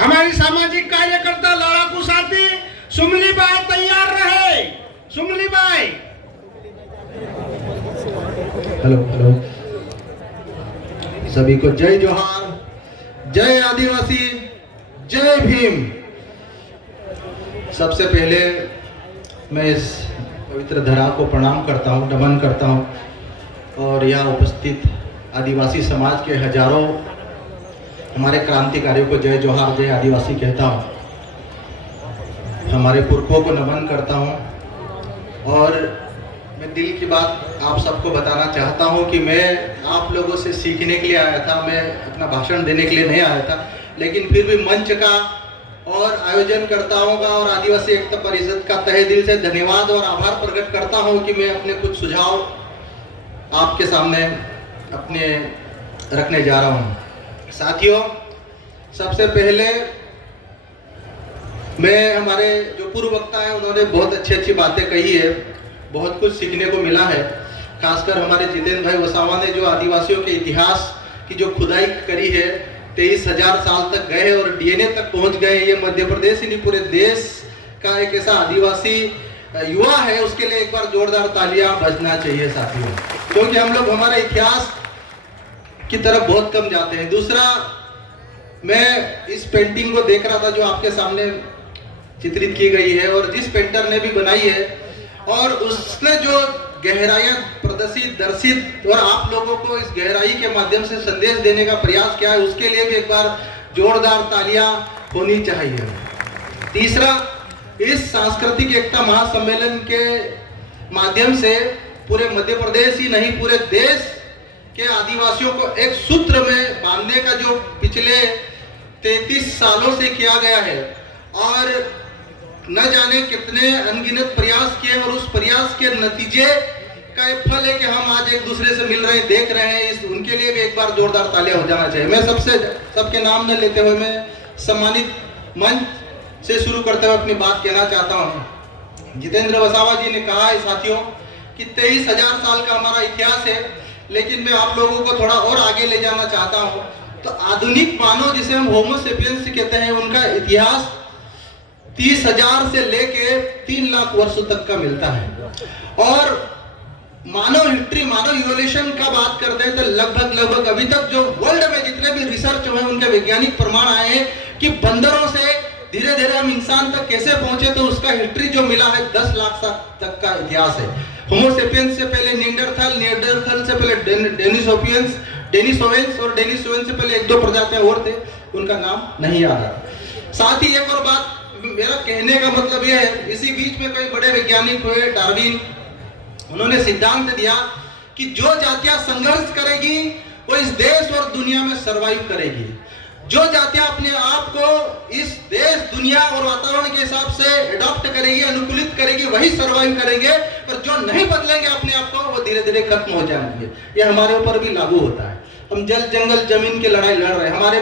हमारी सामाजिक कार्यकर्ता लड़ाकू साथी सुमली बाई तैयार रहे। सुमली बाई। हेलो हेलो, सभी को जय जोहार, जय आदिवासी, जय भीम। सबसे पहले मैं इस पवित्र धरा को प्रणाम करता हूँ, नमन करता हूँ और यहाँ उपस्थित आदिवासी समाज के हजारों हमारे क्रांतिकारियों को जय जोहार, जय आदिवासी कहता हूँ। हमारे पुरखों को नमन करता हूँ और मैं दिल की बात आप सबको बताना चाहता हूँ कि मैं आप लोगों से सीखने के लिए आया था। मैं अपना भाषण देने के लिए नहीं आया था, लेकिन फिर भी मंच का और आयोजन करताओं का और आदिवासी एकता परिषद का तहे दिल से धन्यवाद और आभार प्रकट करता हूँ कि मैं अपने कुछ सुझाव आपके सामने अपने रखने जा रहा हूँ। साथियों, सबसे पहले मैं, हमारे जो पूर्व वक्ता है उन्होंने बहुत अच्छी बातें कही है, बहुत कुछ सीखने को मिला है। खासकर हमारे जितेंद्र भाई वसावा ने जो आदिवासियों के इतिहास की जो खुदाई करी है, 23,000 साल तक गए और डीएनए तक पहुंच गए। ये मध्य प्रदेश ही नहीं पूरे देश का एक ऐसा आदिवासी युवा है, उसके लिए एक बार जोरदार तालियां बजना चाहिए साथियों, क्योंकि हम लोग हमारे इतिहास की तरफ बहुत कम जाते हैं। दूसरा, मैं इस पेंटिंग को देख रहा था जो आपके सामने चित्रित की गई है और जिस पेंटर ने भी बनाई है, और उसने जो गहराइयां प्रदर्शित दर्शित और आप लोगों को इस गहराई के माध्यम से संदेश देने का प्रयास किया है, उसके लिए भी एक बार जोरदार तालियां होनी चाहिए। तीसरा, इस सांस्कृतिक एकता महासम्मेलन के माध्यम से पूरे मध्य प्रदेश ही नहीं पूरे देश के आदिवासियों को एक सूत्र में बांधने का जो पिछले 33 सालों से किया गया है और न जाने कितने अनगिनत प्रयास किए, और उस प्रयास के नतीजे का एक फल है कि हम आज एक दूसरे से मिल रहे हैं, देख रहे हैं। इस उनके लिए भी एक बार जोरदार तालियां हो जाना चाहिए। मैं सबके नाम न लेते हुए मैं सम्मानित मंच से शुरू करते हुए अपनी बात कहना चाहता हूँ। जितेंद्र वसावा जी ने कहा है साथियों कि 23,000 साल का हमारा इतिहास है, लेकिन मैं आप लोगों को थोड़ा और आगे ले जाना चाहता हूँ। तो आधुनिक मानव जिसे हम होमो सेपियंस कहते हैं, उनका इतिहास 30,000 से लेके 3 लाख वर्षों तक का मिलता है। और मानव हिस्ट्री, मानव इवोल्यूशन का बात करते हैं तो लगभग अभी तक जो वर्ल्ड में जितने भी रिसर्च हुए उनके वैज्ञानिक प्रमाण आए हैं कि बंदरों से धीरे धीरे हम इंसान तक कैसे पहुंचे, तो उसका हिस्ट्री जो मिला है 10 लाख साल तक का इतिहास है। होमो सेपियंस से पहले निएंडरथल से पहले डेनिसोवेंस और डेनिसोवेंस से पहले 1-2 प्रजातियां और थे, उनका नाम नहीं याद आ। साथ ही एक और बात, मेरा कहने का मतलब यह है, इसी बीच में कई बड़े वैज्ञानिक हुए, डार्विन, उन्होंने सिद्धांत दिया कि जो जातियां संघर्ष करेगी वो इस देश और दुनिया में सरवाइव करेगी। जो जातियां अपने आप को इस देश, दुनिया और वातावरण के हिसाब से अडॉप्ट करेगी, अनुकूलित करेगी, वही सरवाइव करेंगे। पर जो नहीं बदलेंगे अपने आप को, वो धीरे धीरे खत्म हो जाएंगे। ये हमारे ऊपर भी लागू होता है। हम जल जंगल जमीन की लड़ाई लड़ रहे हैं। हमारे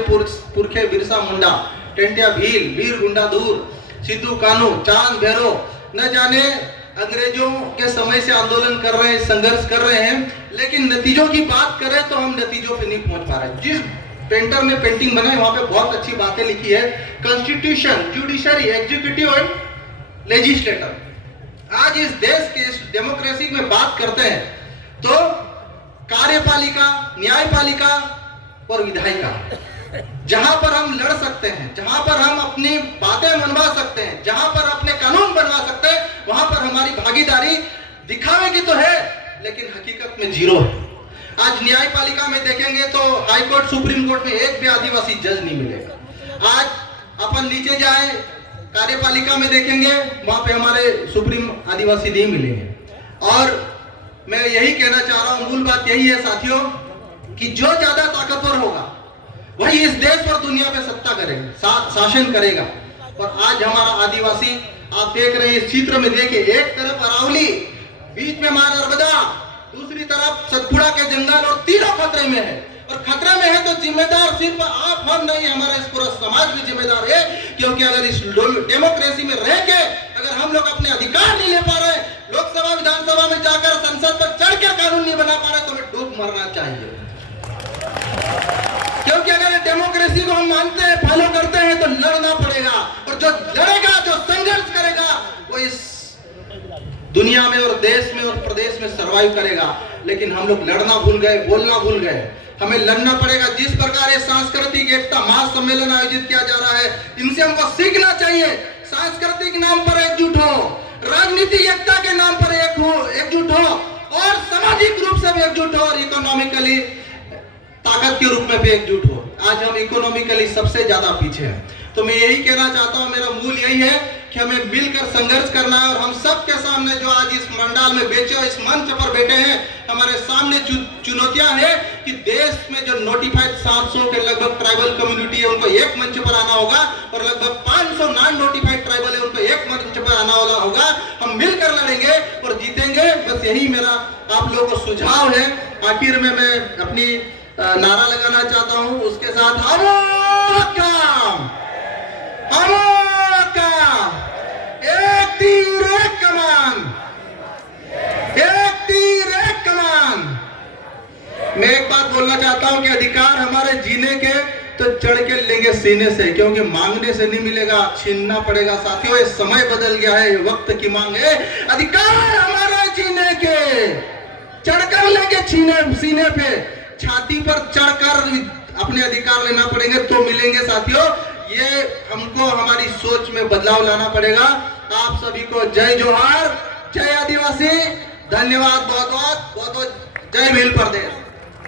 पुरखे बिरसा मुंडा, टेंटिया भील, वीर गुंडाधुर, सिद्धू कानू, चांद भैरो, न जाने अंग्रेजों के समय से आंदोलन कर रहे हैं, संघर्ष कर रहे हैं, लेकिन नतीजों की बात करें तो हम नतीजों पे नहीं पहुंच पा रहे। जिस पेंटर ने पेंटिंग बनाई वहां पे बहुत अच्छी बातें लिखी है। Constitution, judiciary, executive and legislator. आज इस देश के इस डेमोक्रेसी में बात करते हैं तो कार्यपालिका, न्यायपालिका और विधायिका, जहां पर हम लड़ सकते हैं, जहां पर हम अपनी बातें मनवा सकते हैं, जहां पर अपने कानून बनवा सकते हैं, वहां पर हमारी भागीदारी दिखावे की तो है, लेकिन हकीकत में जीरो है। आज न्यायपालिका में देखेंगे तो हाई कोर्ट, सुप्रीम कोर्ट में एक भी आदिवासी जज नहीं मिलेगा। आज अपन नीचे जाए, कार्यपालिका में देखेंगे, वहां पे हमारे सुप्रीम आदिवासी नहीं मिलेंगे। और मैं यही कहना चाह रहा हूं, मूल बात यही है साथियों कि जो ज्यादा ताकतवर होगा वही इस देश और दुनिया पे सत्ता करेगा, शासन करेगा। और आज हमारा आदिवासी, आप देख रहे हैं इस चित्र में, देखिए एक तरफ अरावली, बीच में मां नर्मदा, दूसरी तरफ सतपुड़ा के जंगल, और तीनों खतरे में है। और खतरे में है तो जिम्मेदार सिर्फ आप हम नहीं, हमारा इस पूरा समाज भी जिम्मेदार है। क्योंकि अगर इस डेमोक्रेसी में रह के अगर हम लोग अपने अधिकार नहीं ले पा रहे, लोकसभा विधानसभा में जाकर संसद पर चढ़ के कानून नहीं बना पा रहे, तो हमें डूब मरना चाहिए। क्योंकि अगर डेमोक्रेसी को हम मानते हैं, फॉलो करते हैं, तो लड़ में सरवाइव करेगा। लेकिन हम लोग लड़ना भूल गए, बोलना भूल गए। हमें लड़ना पड़ेगा। जिस प्रकार ये सांस्कृतिक एकता महासम्मेलन आयोजित किया जा रहा है, इनसे हमको सीखना चाहिए। सांस्कृतिक नाम पर एकजुट हो, राजनीतिक एकता के नाम पर एकजुट हो, और सामाजिक रूप से भी एकजुट हो, और इकोनॉमिकली ताकत के रूप में भी एकजुट हो। आज हम इकोनॉमिकली सबसे ज्यादा पीछे हैं। तो मैं यही कहना चाहता हूं, मेरा मूल यही है कि हमें मिलकर संघर्ष करना है। और हम सबके सामने जो आज इस मंडाल में बैठे हो, इस मंच पर बैठे हैं, हमारे सामने चुनौतियां हैं कि देश में जो नोटिफाइड 700 के लगभग ट्राइबल कम्युनिटी है, उनको एक मंच पर आना होगा, और लगभग 500 नॉन नोटिफाइड ट्राइबल है, उनको एक मंच पर आना होगा। हम मिलकर लड़ेंगे और जीतेंगे। बस यही मेरा आप लोगों को सुझाव है। आखिर में मैं अपनी नारा लगाना चाहता हूं, उसके साथ एक तीर एक कमान, एक तीर एक कमान। मैं एक बात बोलना चाहता हूं कि अधिकार हमारे जीने के तो चढ़ के लेंगे सीने से, क्योंकि मांगने से नहीं मिलेगा, छीनना पड़ेगा। साथियों, ये समय बदल गया है, वक्त की मांग है। अधिकार हमारे जीने के चढ़कर लेंगे सीने पे, छाती पर चढ़कर अपने अधिकार लेना पड़ेंगे तो मिलेंगे। साथियों, ये हमको हमारी सोच में बदलाव लाना पड़ेगा। आप सभी को जय जोहार, जय आदिवासी, धन्यवाद, बहुत बहुत जय भील प्रदेश।